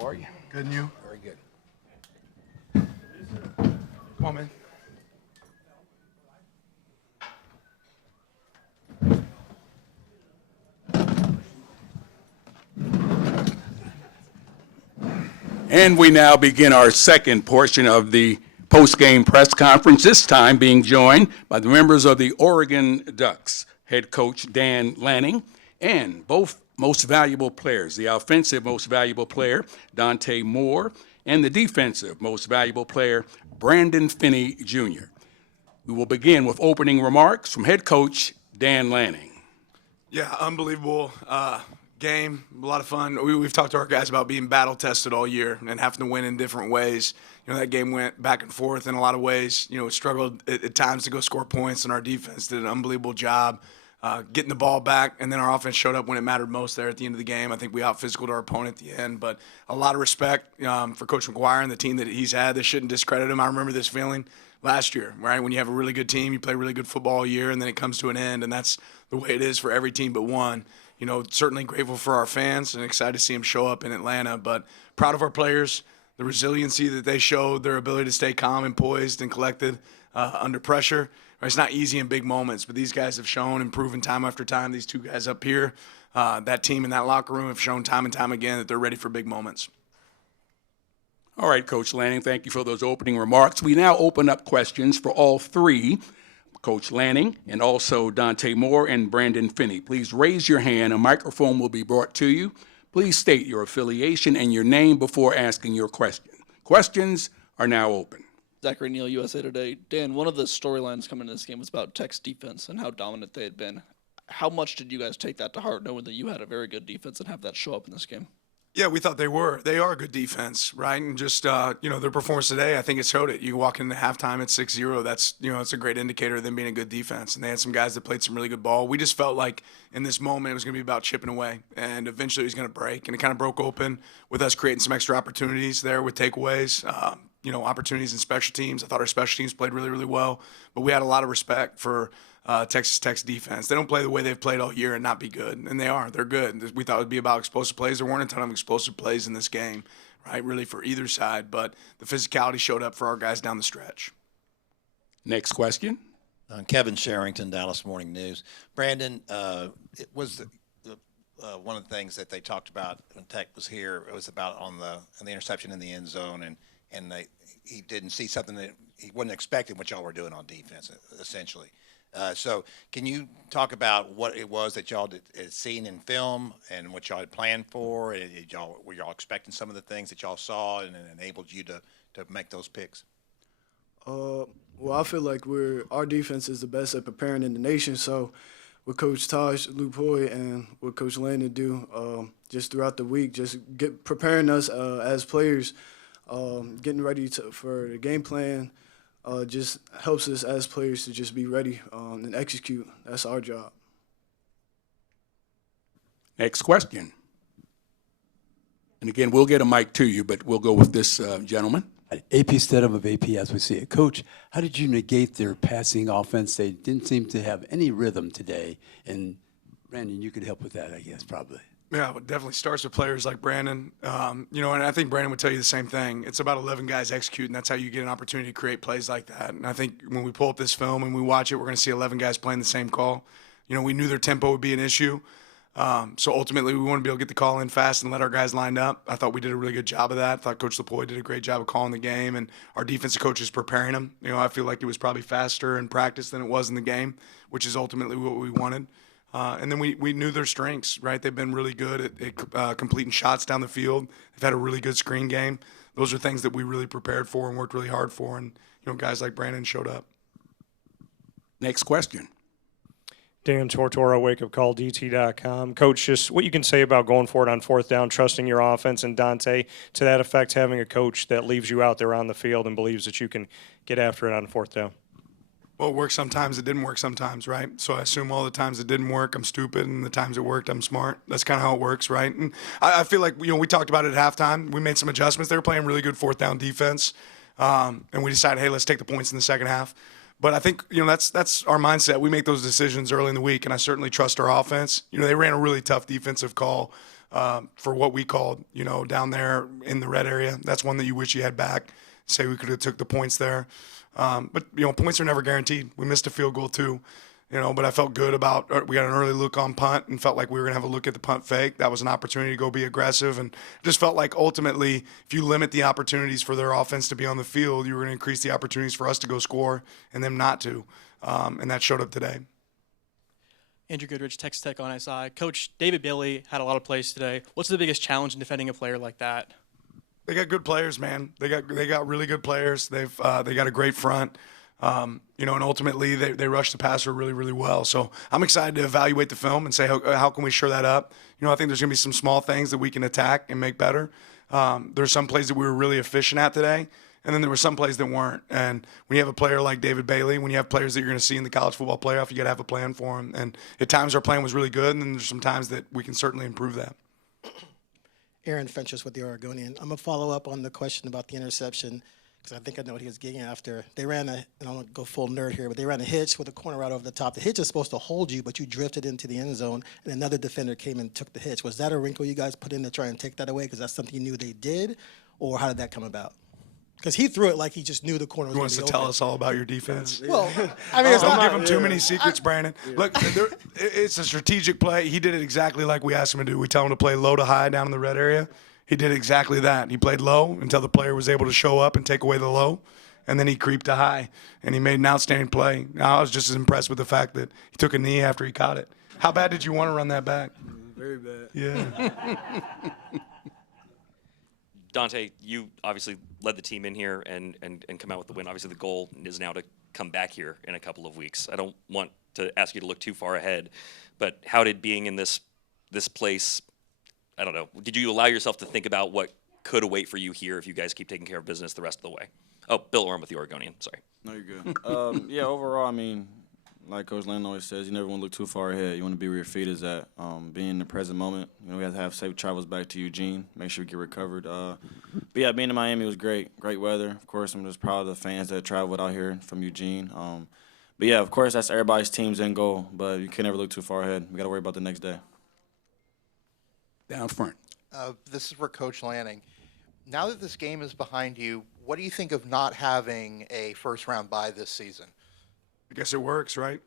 How are you? Good, and you? Very good. Come on, man. And we now begin our second portion of the post-game press conference, this time being joined by the members of the Oregon Ducks, head coach Dan Lanning, and both most valuable players, the offensive most valuable player, Dante Moore, and the defensive most valuable player, Finney Jr. We will begin with opening remarks from head coach Dan Lanning. Yeah, unbelievable game, a lot of fun. We've talked to our guys about being battle-tested all year and having to win in different ways. You know, that game went back and forth in a lot of ways. You know, it struggled at times to go score points, and our defense did an unbelievable job getting the ball back, and then our offense showed up when it mattered most there at the end of the game. I think we out-physicaled our opponent at the end, but a lot of respect for Coach McGuire and the team that he's had. They shouldn't discredit him. I remember this feeling last year, right? When you have a really good team, you play really good football all year, and then it comes to an end, and that's the way it is for every team but one. You know, certainly grateful for our fans and excited to see them show up in Atlanta, but proud of our players, the resiliency that they showed, their ability to stay calm and poised and collected under pressure. It's not easy in big moments, but these guys have shown and proven time after time, these two guys up here, that team in that locker room have shown time and time again that they're ready for big moments. All right, Coach Lanning, thank you for those opening remarks. We now open up questions for all three, Coach Lanning and also Dante Moore and Finney. Please raise your hand. A microphone will be brought to you. Please state your affiliation and your name before asking your question. Questions are now open. Zachary Neal, USA Today. Dan, one of the storylines coming into this game was about Tech's defense and how dominant they had been. How much did you guys take that to heart, knowing that you had a very good defense and have that show up in this game? Yeah, we thought they were. They are a good defense, right? And just, their performance today, I think it showed it. You walk into halftime at 6-0, that's, it's a great indicator of them being a good defense. And they had some guys that played some really good ball. We just felt like in this moment it was going to be about chipping away. And eventually it was going to break. And it kind of broke open with us creating some extra opportunities there with takeaways, opportunities in special teams. I thought our special teams played really, really well. But we had a lot of respect for Texas Tech's defense. They don't play the way they've played all year and not be good, and they are. They're good. We thought it would be about explosive plays. There weren't a ton of explosive plays in this game, right, really for either side, but the physicality showed up for our guys down the stretch. Next question. Kevin Sherrington, Dallas Morning News. Brandon, it was one of the things that they talked about when Tech was here. It was about on the interception in the end zone, and he didn't see something that he wasn't expecting what y'all were doing on defense, essentially. So can you talk about what it was that y'all had seen in film and what y'all had planned for? Were y'all expecting some of the things that y'all saw and it enabled you to make those picks? Well, I feel like our defense is the best at preparing in the nation. So what Coach Taj Lupoy and what Coach Lanning do just throughout the week, just preparing us as players, getting ready for the game plan, just helps us as players to just be ready and execute. That's our job. Next question. And again, we'll get a mic to you, but we'll go with this gentleman. AP Stedham of AP as we see it. Coach, how did you negate their passing offense? They didn't seem to have any rhythm today. And Brandon, you could help with that, I guess, probably. Yeah, it definitely starts with players like Brandon. And I think Brandon would tell you the same thing. It's about 11 guys executing. That's how you get an opportunity to create plays like that. And I think when we pull up this film and we watch it, we're going to see 11 guys playing the same call. We knew their tempo would be an issue. So ultimately, we want to be able to get the call in fast and let our guys line up. I thought we did a really good job of that. I thought Coach Lupoy did a great job of calling the game, and our defensive coaches preparing them. I feel like it was probably faster in practice than it was in the game, which is ultimately what we wanted. And then we knew their strengths, right? They've been really good at completing shots down the field. They've had a really good screen game. Those are things that we really prepared for and worked really hard for. And, guys like Brandon showed up. Next question. Dan Tortora, wakeupcalldt.com. Coach, just what you can say about going for it on fourth down, trusting your offense, and Dante, to that effect, having a coach that leaves you out there on the field and believes that you can get after it on fourth down. Well, it works sometimes, it didn't work sometimes, right? So I assume all the times it didn't work, I'm stupid, and the times it worked, I'm smart. That's kind of how it works, right? And I feel like, we talked about it at halftime. We made some adjustments. They were playing really good fourth down defense, and we decided, hey, let's take the points in the second half. But I think, that's our mindset. We make those decisions early in the week, and I certainly trust our offense. They ran a really tough defensive call for what we called, down there in the red area. That's one that you wish you had back. Say we could have took the points there. But points are never guaranteed. We missed a field goal too. But I felt good about we got an early look on punt and felt like we were going to have a look at the punt fake. That was an opportunity to go be aggressive, and just felt like ultimately if you limit the opportunities for their offense to be on the field, you were going to increase the opportunities for us to go score and them not to. And that showed up today. Andrew Goodrich, Texas Tech on SI. Coach, David Bailey had a lot of plays today. What's the biggest challenge in defending a player like that? They got good players, man. They got really good players. They got a great front. And ultimately they rush the passer really, really well. So I'm excited to evaluate the film and say, how can we shore that up? I think there's going to be some small things that we can attack and make better. There's some plays that we were really efficient at today, and then there were some plays that weren't. And when you have a player like David Bailey, when you have players that you're going to see in the college football playoff, you got to have a plan for them. And at times our plan was really good, and then there's some times that we can certainly improve that. Aaron Fentress with the Oregonian. I'm going to follow up on the question about the interception because I think I know what he was getting after. They ran and I'm going to go full nerd here, but they ran a hitch with a corner right over the top. The hitch is supposed to hold you, but you drifted into the end zone, and another defender came and took the hitch. Was that a wrinkle you guys put in to try and take that away because that's something you knew they did, or how did that come about? Because he threw it like he just knew the corner was going to be open. He wants to tell us all about your defense. Well, I mean, it's Don't not, give him too many secrets, Brandon. Look, it's a strategic play. He did it exactly like we asked him to do. We tell him to play low to high down in the red area. He did exactly that. He played low until the player was able to show up and take away the low, and then he creeped to high, and he made an outstanding play. Now, I was just as impressed with the fact that he took a knee after he caught it. How bad did you want to run that back? Very bad. Yeah. Dante, you obviously led the team in here and come out with the win. Obviously, the goal is now to come back here in a couple of weeks. I don't want to ask you to look too far ahead, but how did being in this place, I don't know, did you allow yourself to think about what could await for you here if you guys keep taking care of business the rest of the way? Oh, Bill Orm with the Oregonian, sorry. No, you're good. Yeah, overall, I mean, like Coach Lanning always says, you never want to look too far ahead. You want to be where your feet is at. Being in the present moment, we have to have safe travels back to Eugene, make sure we get recovered. But yeah, being in Miami was great weather. Of course, I'm just proud of the fans that traveled out here from Eugene. But yeah, of course, that's everybody's team's end goal, but you can never look too far ahead. We got to worry about the next day. Down front. This is for Coach Lanning. Now that this game is behind you, what do you think of not having a first-round bye this season? I guess it works, right?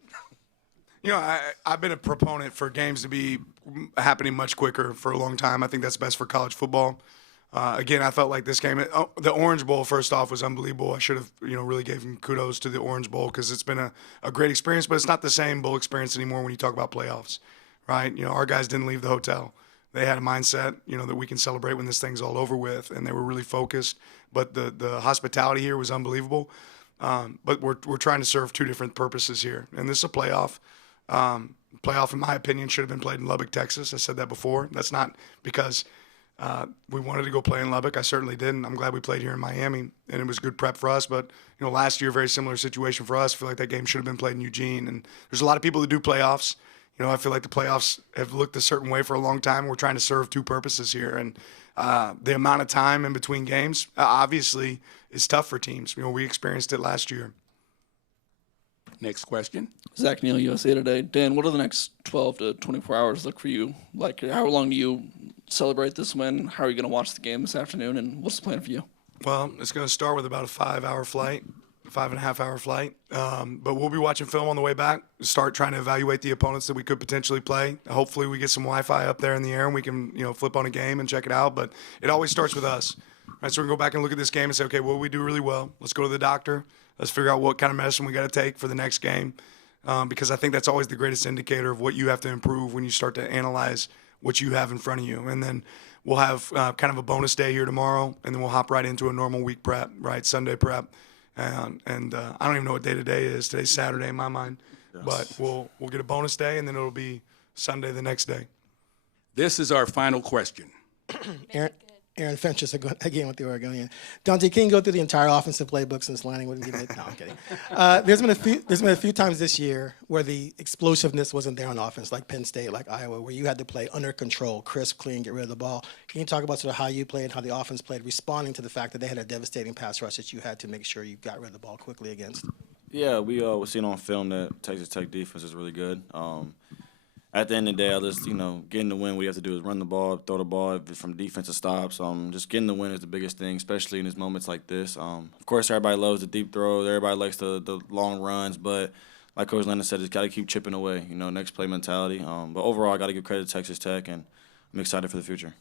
I've been a proponent for games to be happening much quicker for a long time. I think that's best for college football. Again, I felt like this game, the Orange Bowl, first off, was unbelievable. I should have, really gave him kudos to the Orange Bowl because it's been a great experience, but it's not the same bowl experience anymore when you talk about playoffs, right? Our guys didn't leave the hotel. They had a mindset, that we can celebrate when this thing's all over with, and they were really focused. But the hospitality here was unbelievable. But we're trying to serve two different purposes here, and this is a playoff. Playoff, in my opinion, should have been played in Lubbock, Texas. I said that before. That's not because we wanted to go play in Lubbock. I certainly didn't. I'm glad we played here in Miami, and it was good prep for us. But last year, very similar situation for us. I feel like that game should have been played in Eugene. And there's a lot of people that do playoffs. I feel like the playoffs have looked a certain way for a long time. We're trying to serve two purposes here, and the amount of time in between games obviously is tough for teams. We experienced it last year. Next question. Zach Neal, USA Today. Dan, what do the next 12 to 24 hours look for you? Like, how long do you celebrate this win? How are you going to watch the game this afternoon? And what's the plan for you? Well, it's going to start with about a 5-hour flight, 5.5-hour flight. But we'll be watching film on the way back, start trying to evaluate the opponents that we could potentially play. Hopefully we get some Wi-Fi up there in the air and we can, flip on a game and check it out. But it always starts with us. Right, so we can go back and look at this game and say, okay, what do we do really well? Let's go to the doctor. Let's figure out what kind of medicine we got to take for the next game. Because I think that's always the greatest indicator of what you have to improve when you start to analyze what you have in front of you. And then we'll have kind of a bonus day here tomorrow, and then we'll hop right into a normal week prep, right, Sunday prep. And I don't even know what day today is. Today's Saturday in my mind. Yes. But we'll get a bonus day, and then it'll be Sunday the next day. This is our final question. Aaron Fentress again with the Oregonian. Dante, can you go through the entire offensive playbook since Lanning wouldn't give it? No, I'm kidding. There's been a few times this year where the explosiveness wasn't there on offense, like Penn State, like Iowa, where you had to play under control, crisp, clean, get rid of the ball. Can you talk about sort of how you played, how the offense played, responding to the fact that they had a devastating pass rush that you had to make sure you got rid of the ball quickly against? Yeah, we've seen on film that Texas Tech defense is really good. at the end of the day, I just, getting the win, what you have to do is run the ball, throw the ball from defensive stops. Just getting the win is the biggest thing, especially in these moments like this. Of course, everybody loves the deep throws. Everybody likes the long runs. But like Coach Lanning said, just got to keep chipping away, next play mentality. But overall, I got to give credit to Texas Tech, and I'm excited for the future.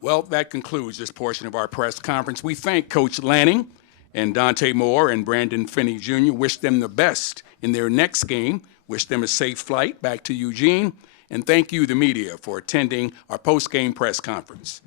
Well, that concludes this portion of our press conference. We thank Coach Lanning and Dante Moore and Brandon Finney Jr. Wish them the best in their next game. Wish them a safe flight back to Eugene. And thank you, the media, for attending our post-game press conference.